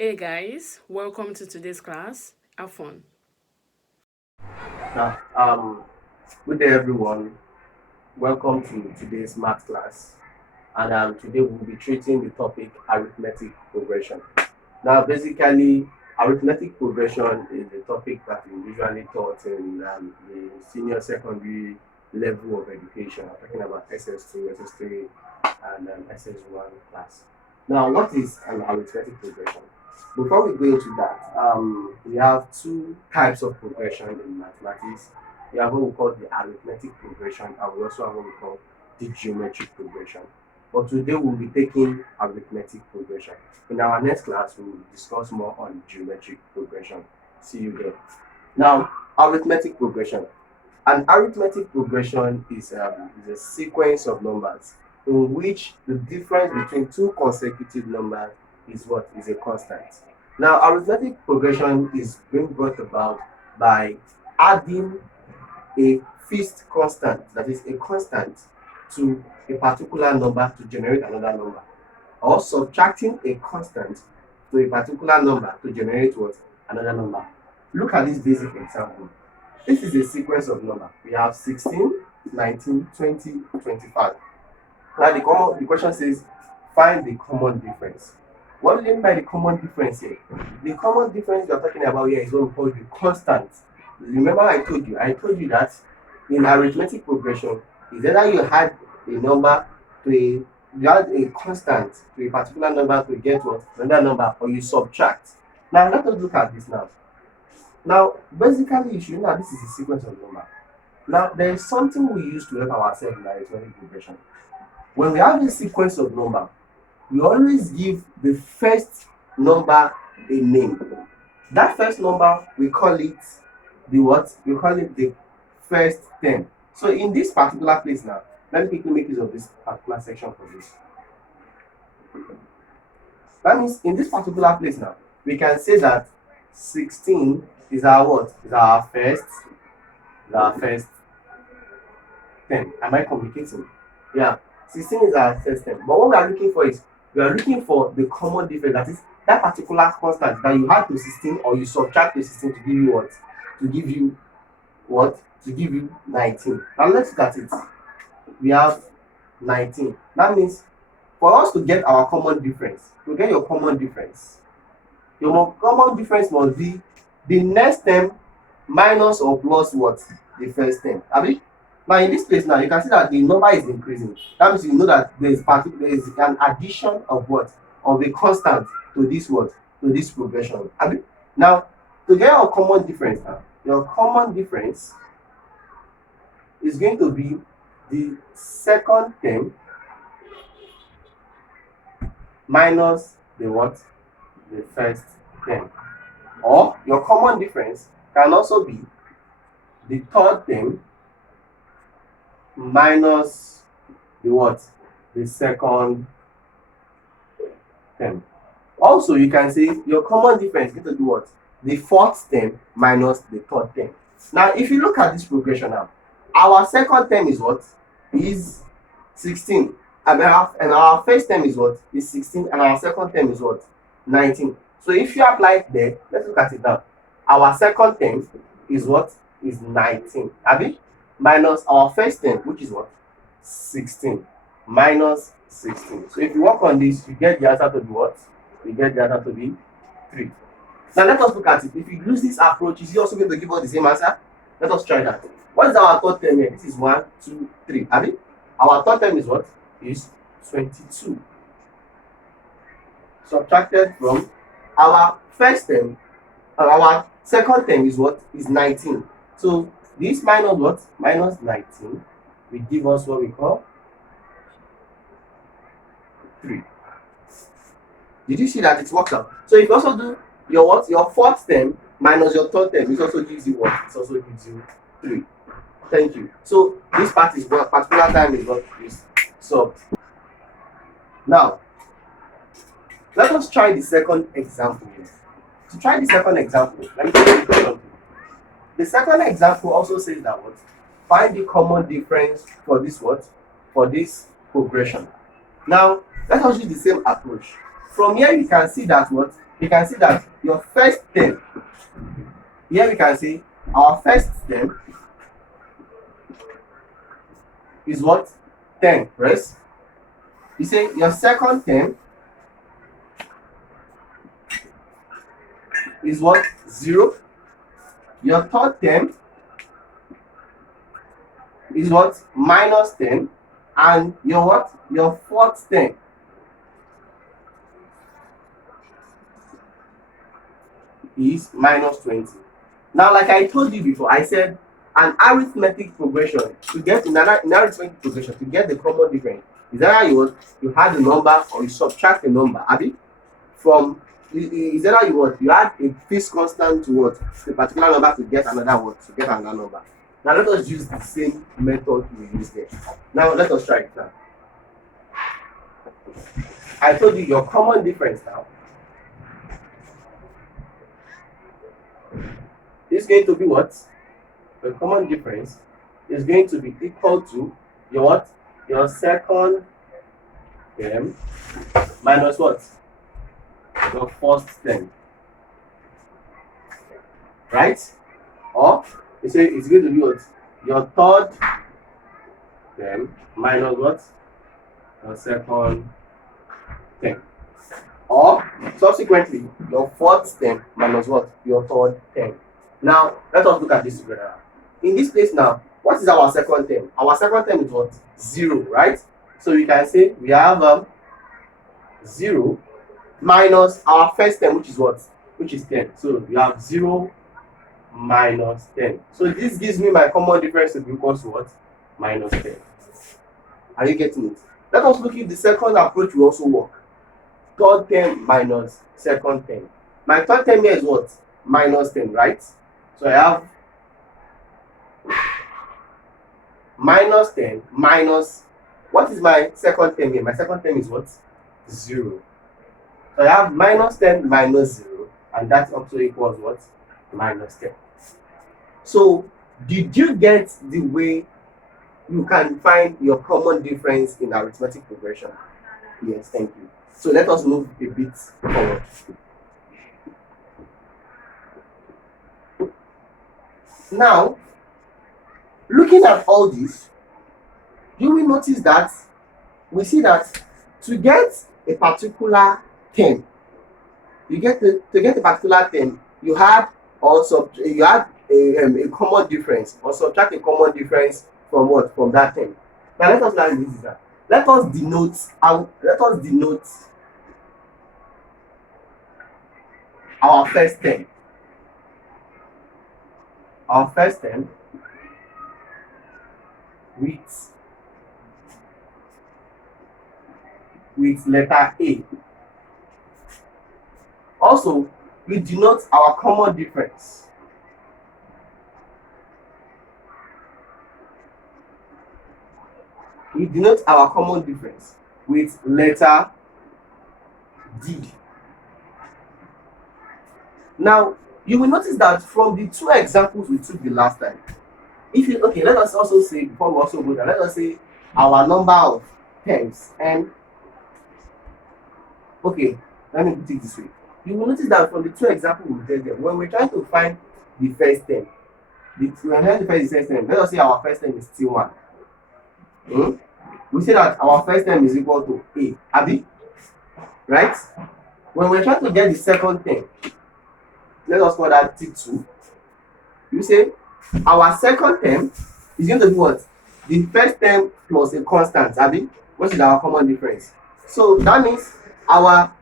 Hey guys, welcome to today's class. Have fun. Now, good day everyone. Welcome to today's math class. And today we'll be treating the topic arithmetic progression. Now, basically, arithmetic progression is the topic that is usually taught in the senior secondary level of education. I'm talking about SS2, SS3, and SS1 class. Now, what is an arithmetic progression? Before we go into that, we have two types of progression in mathematics. We have what we call the arithmetic progression, and we also have what we call the geometric progression. But today we'll be taking arithmetic progression. In our next class, we will discuss more on geometric progression. See you there. Now, arithmetic progression. An arithmetic progression is a sequence of numbers in which the difference between two consecutive numbers is what is a constant. Now, arithmetic progression is being brought about by adding a fixed constant, that is a constant, to a particular number to generate another number, or subtracting a constant to a particular number to generate what? Another number. Look at this basic example. This is a sequence of numbers. We have 16, 19, 20, 25. Now the question says find the common difference. What do you mean by the common difference here? The common difference we are talking about here is what we call the constant. Remember I told you that in arithmetic progression is either you add a number to a you add a constant to a particular number to get what another number, or you subtract. Now let us look at this now. Now basically you should know that this is a sequence of numbers. Now there is something we use to help ourselves in arithmetic progression. When we have a sequence of numbers, we always give the first number a name. That first number we call it the what? We call it the first term. So in this particular place now, let me quickly make use of this particular section for this. That means in this particular place now, we can say that 16 is our what? Is our first term. Am I communicating? Yeah. 16 is our first term. But what we are looking for is we are looking for the common difference. That is that particular constant that you add to 16 or you subtract to 16 to give you what? To give you what? To give you 19. Now let's look at it. We have 19. That means for us to get our common difference, to get your common difference, your common difference must be the next term minus or plus what? The first term. Abi? Now in this place now, you can see that the number is increasing. That means you know that there is an addition of what? Of a constant to this what? To this progression. Abi? Now, to get your common difference now, your common difference is going to be the second term minus the what? The first term. Or your common difference can also be the third term minus the what? The second term. Also, you can say your common difference is going to be what? The fourth term minus the third term. Now, if you look at this progression now, our second term is what? Is 16. And our first term is what? Is 16. And our second term is what? 19. So if you apply it there, let's look at it now. Our second term is what? Is 19. Abi? Minus our first term, which is what? 16. Minus 16. So if you work on this, you get the answer to be what? You get the answer to be 3. Now let us look at it. If you use this approach, is it also going to give us the same answer? Let us try that. What is our third term here? This is 1, 2, 3. Abi? Our third term is what? Is 22. Subtracted from our first term, our second term is what? Is 19. So this minus what? Minus 19 will give us what we call 3. Did you see that it works out? So if you also do your what? Your fourth term minus your third term, it also gives you what? It also gives you 3. Thank you. So this part is what particular time is what is solved. Now let us try the second example here. To try the second example, let me tell you something. The second example also says that what? Find the common difference for this what? For this progression. Now let us use the same approach. From here you can see that what? you can see that your first term, here we can see our first term is what? 10, right? You say your second term is what? 0. Your third term is what? Minus 10. And your what? Your fourth term is minus 20. Now, like I told you before, I said an arithmetic progression, to get in arithmetic progression, to get the common difference, is that you add the number or you subtract the number, Abi, from is that you add a fixed constant to what? A particular number to get another what? To get another number. Now let us use the same method we use there. Now let us try it now. I told you your common difference now is going to be what? The common difference is going to be equal to your what? Your second term minus what? Your first term. Right? Or you say it's going to be what? Your third term minus what? Your second term. Or subsequently your fourth term minus what? Your third term. Now let us look at this together. In this place now, what is our second term? Our second term is what? 0, right? So we can say we have 0 minus our first term, which is what? Which is 10. So we have 0 minus 10. So this gives me my common difference to be equal to what? Minus 10. Are you getting it? Let us look if the second approach will also work. Third term minus second term. My third term here is what? Minus 10, right? So I have minus 10 minus, what is my second term here? My second term is what? 0. So I have minus 10 minus 0, and that also equals what? Minus 10. So did you get the way you can find your common difference in arithmetic progression? Yes, thank you. So let us move a bit forward. Now, looking at all this, you will notice that we see that to get a particular term, to get a particular term, you add a common difference or subtract a common difference from what? From that term. Now let us learn this. Let us denote our first term. Our first term with letter A. Also, we denote our common difference. We denote our common difference with letter D. Now, you will notice that from the two examples we took the last time, let us also say, before we also go there, let us say our number of terms, and okay, let me put it this way. You will notice that from the two examples we did there, when we're trying to find the first term, let us say our first term is T1. We say that our first term is equal to A, Abi, right? When we're trying to get the second term, let us call that T2. You say our second term is going to be what? The first term plus a constant, Abi, which is our common difference. So that means our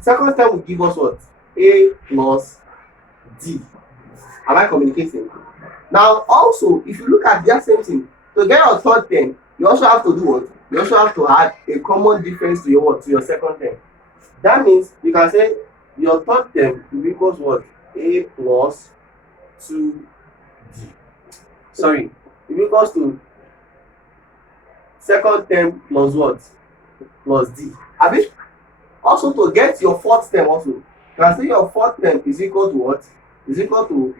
second term will give us what? A plus D. Am I communicating? Now also, if you look at that same thing, to get our third term, you also have to do what? You also have to add a common difference to your what? To your second term. That means you can say your third term will equals what? A plus 2D. Sorry, it equals to second term plus what? Plus D. Abi? Also, to get your fourth term also, you can say your fourth term is equal to what? Is equal to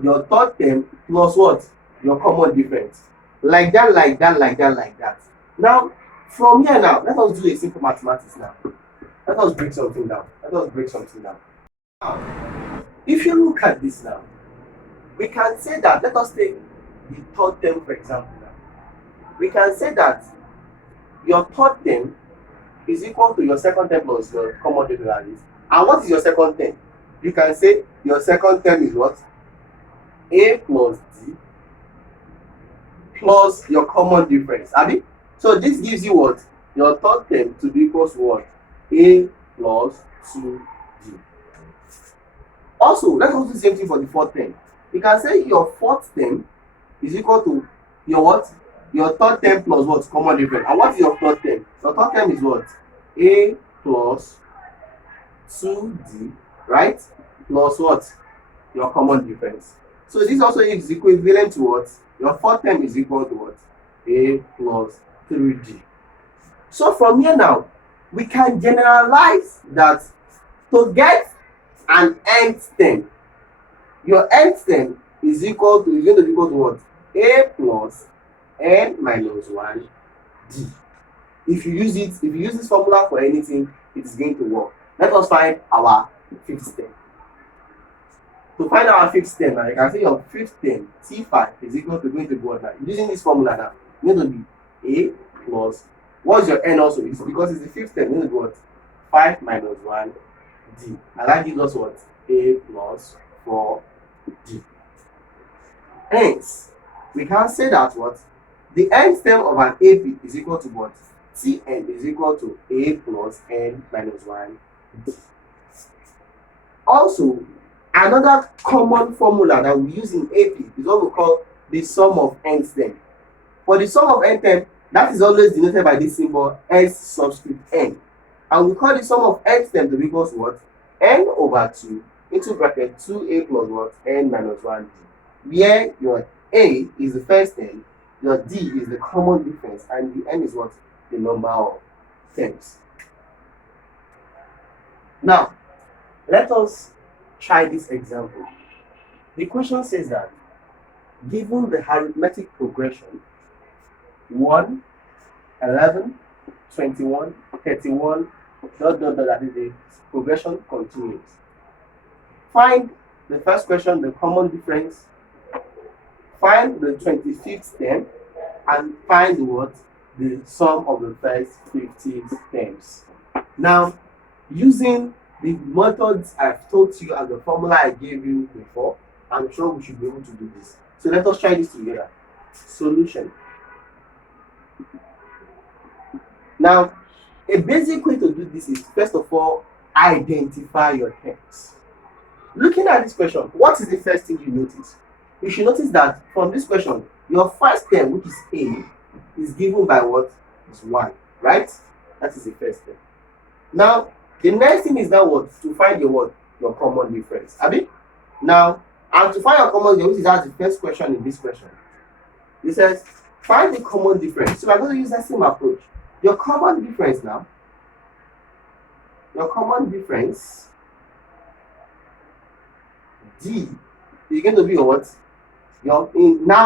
your third term plus what? Your common difference. Like that. Now, from here now, let us do a simple mathematics now. Let us break something down. Now, if you look at this now, we can say that, let us take the third term for example now. We can say that your third term is equal to your second term plus your common difference. And what is your second term? You can say your second term is what? A plus D plus your common difference. Abi? So this gives you what? Your third term to be equal to what? A plus 2D. Also, let's also do the same thing for the fourth term. You can say your fourth term is equal to your what? Your third term plus what? Common difference. And what is your third term? Your third term is what? A plus 2D, right? Plus what? Your common difference. So this also is equivalent to what? Your fourth term is equal to what? A plus 3D. So from here now, we can generalize that to get an nth term, your nth term is going to be equal to what? A plus n minus 1 d. If you use this formula for anything, it is going to work. Let us find our fifth term. To find our fifth term, now you can say your fifth term T5 is equal to going to be what now? Using this formula now, it's going to be A plus, what's your n also? It's because it's the fifth term, it's going to be what? 5 minus 1 d. And that gives us what? A plus 4d. Hence, we can say that what? The nth term of an AP is equal to what? Tn is equal to A plus n minus 1 d. Also, another common formula that we use in AP is what we call the sum of nth term. For the sum of nth term, that is always denoted by this symbol S subscript n. And we call the sum of nth term to be equal to what? N over 2 into bracket 2a plus what? N minus 1d. Where your A is the first term, your D is the common difference, and the N is what? The number of terms. Now, let us try this example. The question says that given the arithmetic progression 1, 11, 21, 31, that is the progression continues. Find the first question, the common difference, find the 25th term, and find what? The sum of the first 50 terms. Now, using the methods I've taught you and the formula I gave you before, I'm sure we should be able to do this. So let us try this together. Solution. Now, a basic way to do this is first of all, identify your terms. Looking at this question, what is the first thing you notice? You should notice that from this question, your first term, which is A, is given by what? Is 1, right? That is the first term. Now, the next thing is now what? To find your what? Your common difference. Abi? Now, and to find your common difference, which is the first question in this question. It says, find the common difference. So we're going to use that same approach. Your common difference now, your common difference, D, is going to be what? Now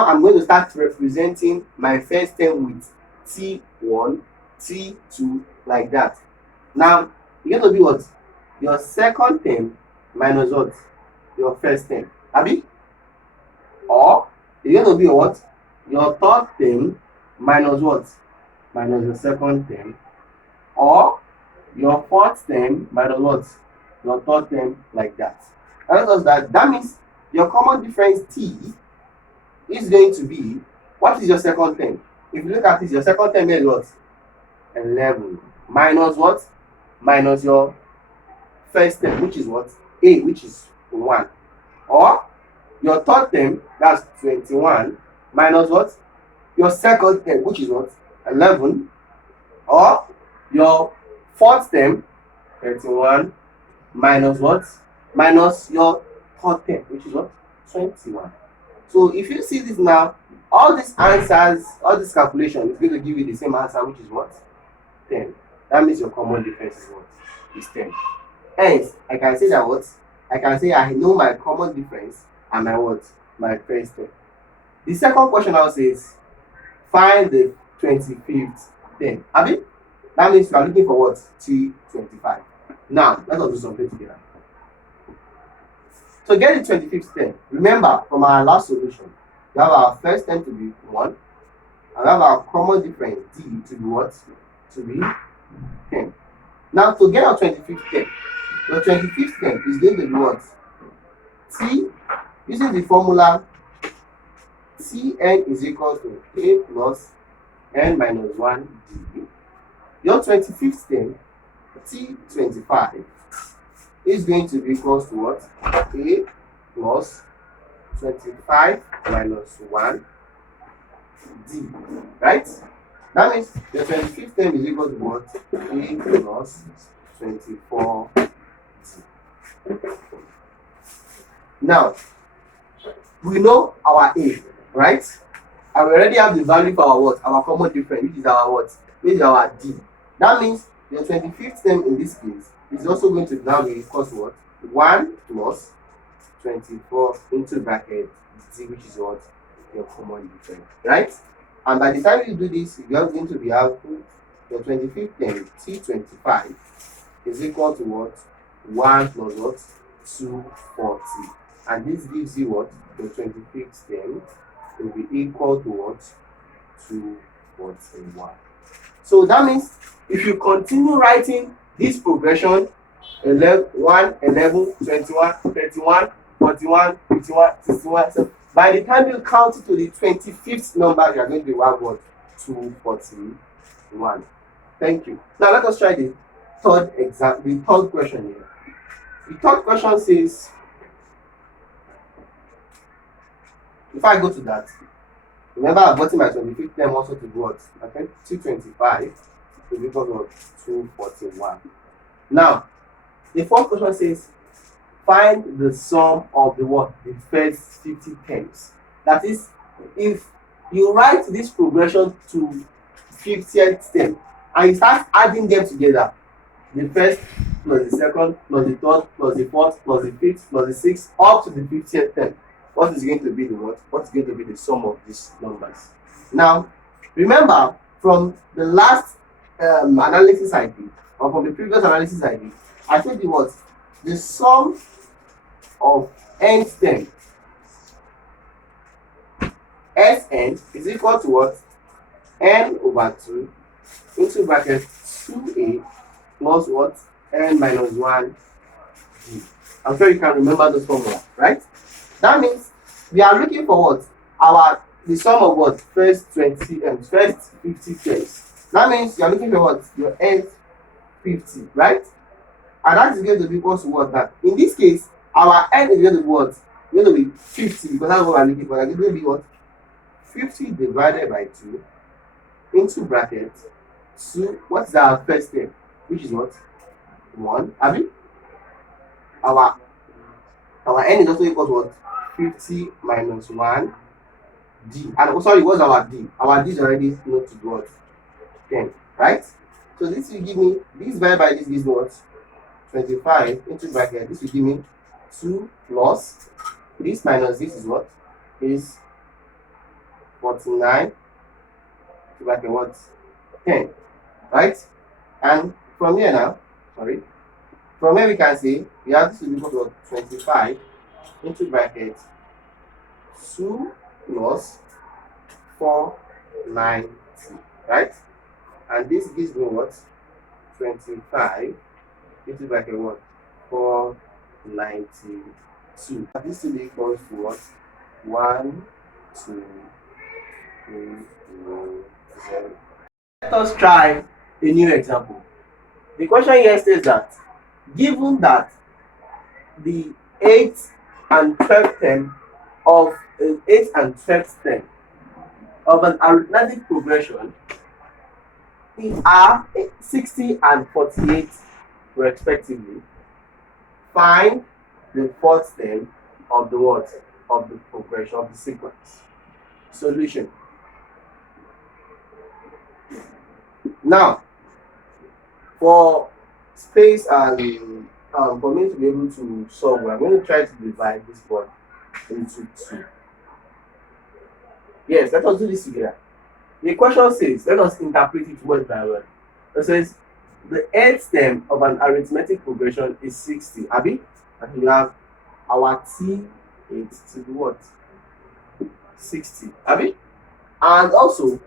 I'm going to start representing my first term with T1, T2, like that. Now, you're going to be what? Your second term minus what? Your first term. Abi? Or, you're going to be what? Your third term minus what? Minus your second term. Or, your fourth term minus what? Your third term, like that. And that means your common difference T is going to be, what is your second term? If you look at this, your second term is what? 11. Minus what? Minus your first term, which is what? A, which is 1. Or your third term, that's 21, minus what? Your second term, which is what? 11. Or your fourth term, 31, minus what? Minus your third term, which is what? 21. So if you see this now, all these answers, all this calculation is going to give you the same answer, which is what? 10. That means your common difference is what? Is 10. Hence, I can say that what? I can say I know my common difference and my what? My first term. The second question now says, find the 25th term. Abi? That means you are looking for what? T25. Now, let us do something together. So get the 25th term. Remember, from our last solution, we have our first term to be 1, and we have our common difference, d, to be what? To be 10. Now, to get our 25th term, the 25th term is going to be what? T, using the formula Tn is equal to a plus n minus 1 d. Your 25th term, T25, is going to be equal to what? A plus 25 minus 1 d. Right? That means the 25th term is equal to what? A plus 24 d. Now, we know our A, right? And we already have the value for our what? Our common difference, which is our what? Which is our d. That means the 25th term in this case is also going to now be equal to what? 1 plus 24 into bracket d, which is what? Your common difference, right? And by the time you do this, you are going to be able to your 25th term, T25, is equal to what? 1 plus what? 240. And this gives you what? The 25th term will be equal to what? 241. So that means if you continue writing this progression 11, 1, 11, 21, 31, 41, 51, 61, so by the time you count it to the 25th number, you are going to be what? 241. Thank you. Now let us try the third question here. The third question says, if I go to that, remember I've gotten my 25th term also to what? Okay, 225 is equal to 241. Now, the fourth question says, find the sum of the what? The first 50 terms. That is, if you write this progression to 50th term and you start adding them together, the first plus the second plus the third plus the fourth plus the fifth plus the sixth up to the 50th term, what is going to be the what? What is going to be the sum of these numbers? Now, remember from the last analysis I did, or from the previous analysis I did, I told you what? The sum of nth term, Sn, is equal to what? N over 2 into bracket 2a plus what? N minus 1 d. I'm sure you can remember this formula, right? That means we are looking for what? The sum of what? First 50 terms. That means you are looking for what? Your nth 50, right? And that is going to be equal to what? That in this case, our n is going to be what? It's going to be 50 because that's what we are looking for. It's going to be what? 50 divided by 2 into bracket 2. What's our first term? Which is what? 1. I mean, our n is also equal to what? 50 minus 1 d. And sorry, what's our d? Our d is already noted to what? 10, right? So this will give me, this divided by this gives me what? 25 into bracket. This will give me 2 plus this minus this is what? Is 49 to bracket what? 10, right? And from here now, from here we can see we have this to be equal to 25 into bracket 2 plus 490, right? And this gives me what? 25 into bracket what? 492. This will be equals to what? 1, 2, 3, 4, 0. Let us try a new example. The question here says that given that the 8th and 12th term of 8th and 12th term of an arithmetic progression are 60 and 48 respectively, find the fourth term of the what? Of the progression of the sequence. Solution. Now, for space and for me to be able to solve, we're going to try to divide this board into 2. Yes, let us do this together. The question says, let us interpret it word by word. It says, the nth term of an arithmetic progression is 60. Abi? And you have our T8 to be what? 60. Abi? And also,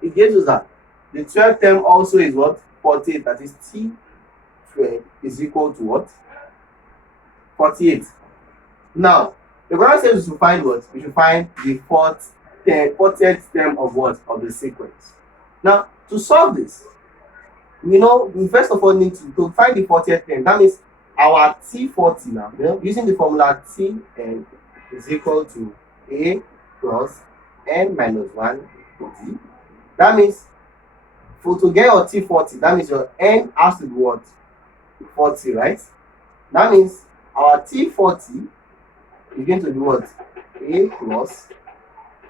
it gives us that the 12th term also is what? 48. That is T12 is equal to what? 48. Now, the question says we should find what? We should find the 40th term of what? Of the sequence. Now, to solve this, we first of all need to find the 40th term. That means our T40 now, using the formula Tn is equal to A plus n minus 1 d. That means to get your T40, that means your n has to be what? 40, right? That means our T40 is going to be what? A plus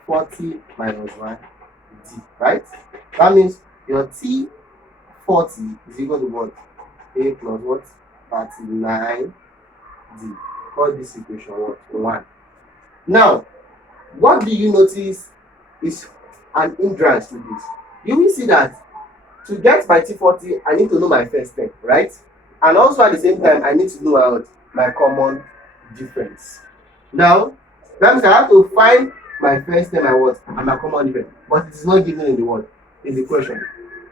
40 minus 1 d, right? That means your T40 is equal to what? A plus what? 39 d. Call this equation what? 1. Now, what do you notice is an hindrance to this? You will see that to get my T40, I need to know my first term, right? And also at the same time, I need to know my common difference. Now, that means I have to find my first term and my common difference, but it is not given in the word in the question.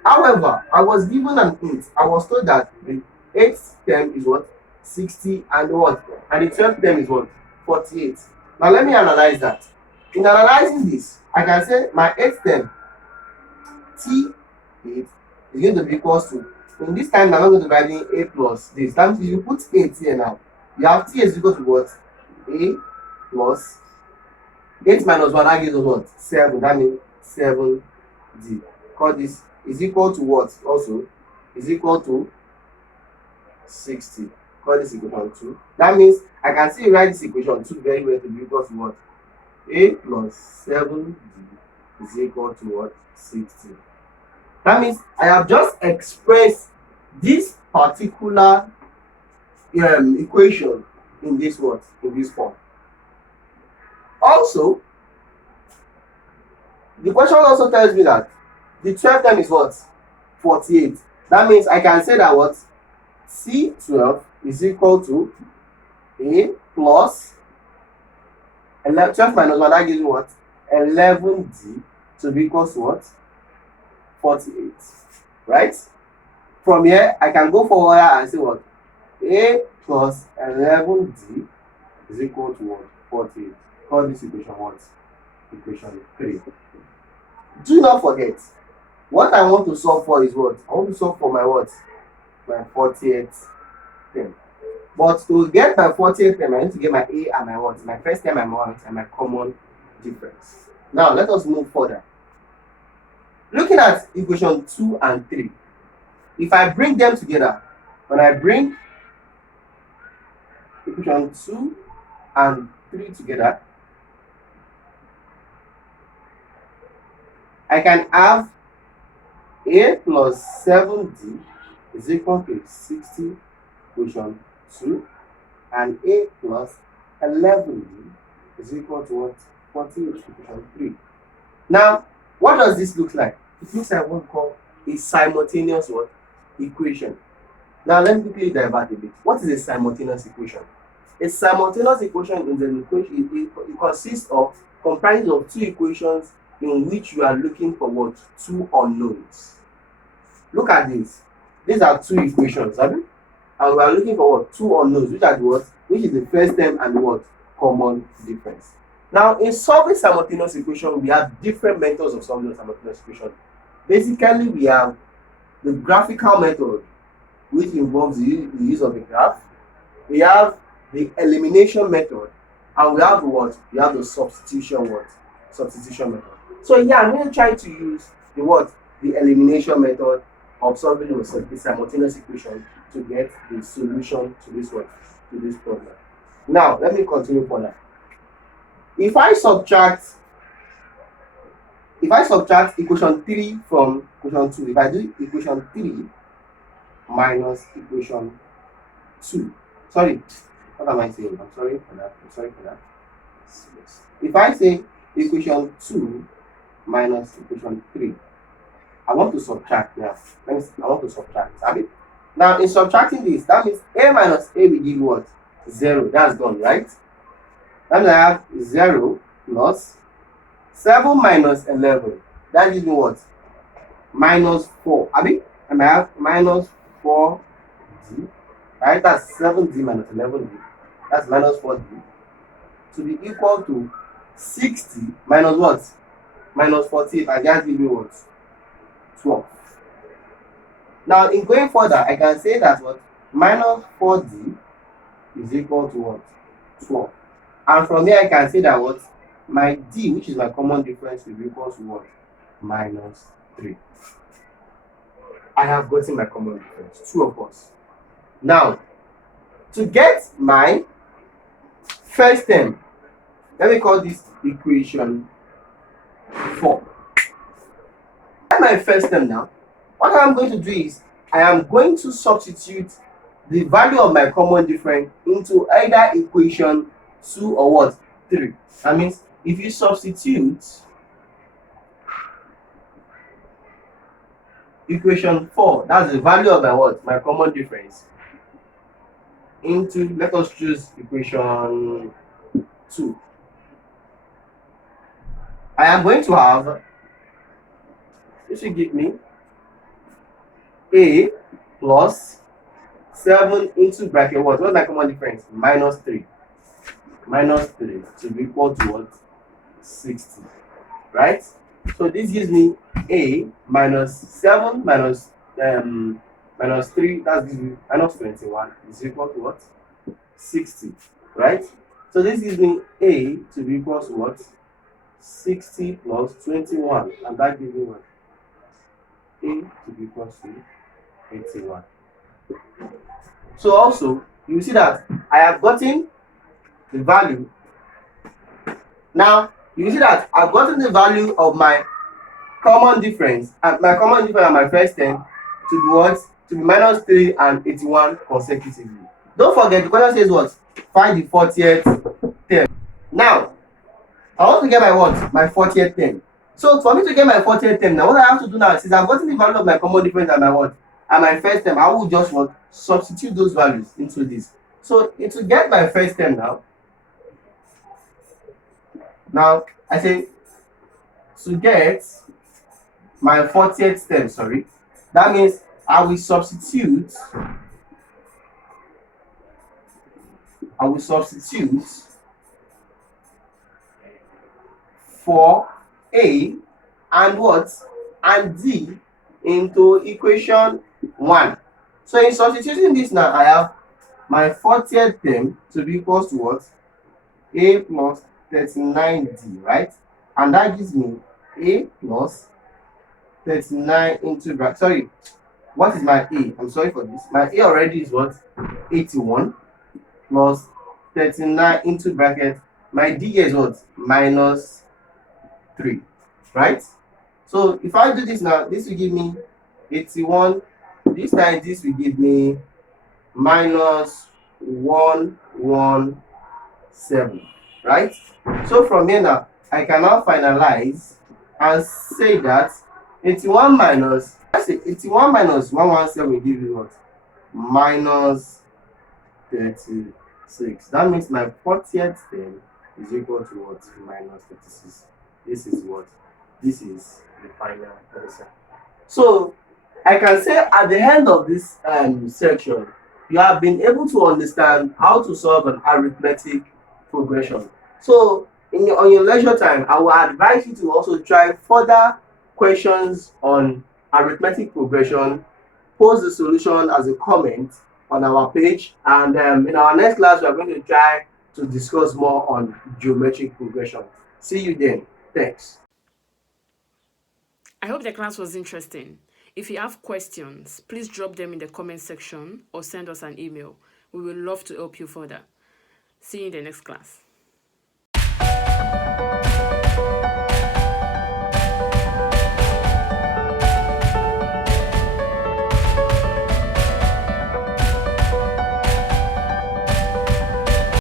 However, I was given an hint. I was told that the 8th term is what? 60 and what? And the 12th term is what? 48. Now let me analyze that. In analyzing this, I can say my 8th term T8 is going to be equal to, in this time I'm not going to write in A plus this. That means if you put 8 here now, you have T is equal to what? A plus 8 minus 1, that gives us what? 7. That means 7d. Call this is equal to what? Also is equal to 60. Call this equation 2. That means I can still write this equation 2 very well to be equal to what? A plus 7d is equal to what? 60. That means I have just expressed this particular equation in this what? In this form. Also, the question also tells me that the 12th term is what? 48. That means I can say that what? C12 is equal to A plus 12 minus 1, that gives me what? 11d to be equal to what? 48. Right? From here, I can go forward and say what? A plus 11d is equal to what? 48. Call this equation what? Equation 3. Do not forget, what I want to solve for is what? I want to solve for my what? My 40th term. But to get my 40th term, I need to get my A and my what? My first term and my common difference. Now, let us move further. Looking at equation 2 and 3, if I bring them together, when I bring equation 2 and 3 together, I can have A plus 7d is equal to 60 equation 2 and A plus 11d is equal to what? 48 equation 3. Now, what does this look like? It looks like what we call a simultaneous what? Equation. Now, let me quickly divert a bit. What is a simultaneous equation? A simultaneous equation is an equation, it consists of, comprises of two equations in which you are looking for what? Two unknowns. Look at this. These are two equations, right? And we are looking for what? Two unknowns, which are the what? Which is the first term and the what? Common difference. Now, in solving simultaneous equation, we have different methods of solving the simultaneous equation. Basically, we have the graphical method, which involves the use of a graph. We have the elimination method, and we have what? We have the substitution what? Substitution method. So yeah, I'm going to try to use the what? The elimination method of solving the simultaneous equation to get the solution to this what? To this problem. Now, let me continue further. If I subtract equation 3 from equation 2, if I do equation 3 minus equation 2, sorry, what am I saying? I'm sorry for that. If I say equation 2 minus equation 3, I want to subtract now. I want to subtract. Abi? Now, in subtracting this, that means a minus a will give what? 0. That's done, right? That means I have 0 plus 7 minus 11. That gives me what? Minus 4. Abi? And I have minus 4d. Right? That's 7d minus 11d. That's minus 4d. To be equal to 60 minus what? Minus 40. I just give me what? 12. Now, in going further, I can say that what? Minus 4d is equal to what? 12. And from here, I can say that what? My d, which is my common difference, will be equal to what? Minus 3. I have gotten my common difference, 2 of us. Now, to get my first term, let me call this equation 4. That's my first term now. What I'm going to do is, I am going to substitute the value of my common difference into either equation 2 or what? 3. That means if you substitute equation 4, that's the value of my what? My common difference, into, let us choose equation 2. I am going to have, this will give me a plus 7 into bracket what? What's my common difference? Minus 3. Minus 3 to be equal to what? 60. Right? So this gives me a minus 7 minus 3, that gives me minus 21 is equal to what? 60. Right? So this gives me a to be equal to what? 60 plus 21, and that gives me what? A to be equal to 81. So also, you see that I have gotten the value. Now, you see that I've gotten the value of my common difference, and my common difference and my first term to be what? To be minus 3 and 81 consecutively. Don't forget, the question says what? Find the 40th term. Now, I want to get my what? My 40th term. So for me to get my 40th term, now what I have to do now is, since I've gotten the value of my common difference and my what? And my first term, I will just what? Substitute those values into this. So to get my first term now I say to get my 40th term, that means I will substitute for a and what? And d into equation 1. So in substituting this now, I have my 40th term to be equal to what? A plus 39d, right? And that gives me a plus 39 into bracket. Sorry, what is my a? I'm sorry for this. My a already is what? 81 plus 39 into bracket. My d is what? Minus 3, right? So if I do this now, this will give me 81. This time this will give me minus 117, right? So from here now, I can now finalize and say that 81 minus, let's say 81 minus 117 will give you what? Minus 36. That means my 40th term is equal to what? Minus 36. This is what? This is the final answer. So I can say at the end of this section, you have been able to understand how to solve an arithmetic progression. So on your leisure time, I will advise you to also try further questions on arithmetic progression. Post the solution as a comment on our page, and in our next class we are going to try to discuss more on geometric progression. See you then. Thanks. I hope the class was interesting. If you have questions, please drop them in the comment section or send us an email. We will love to help you further. See you in the next class.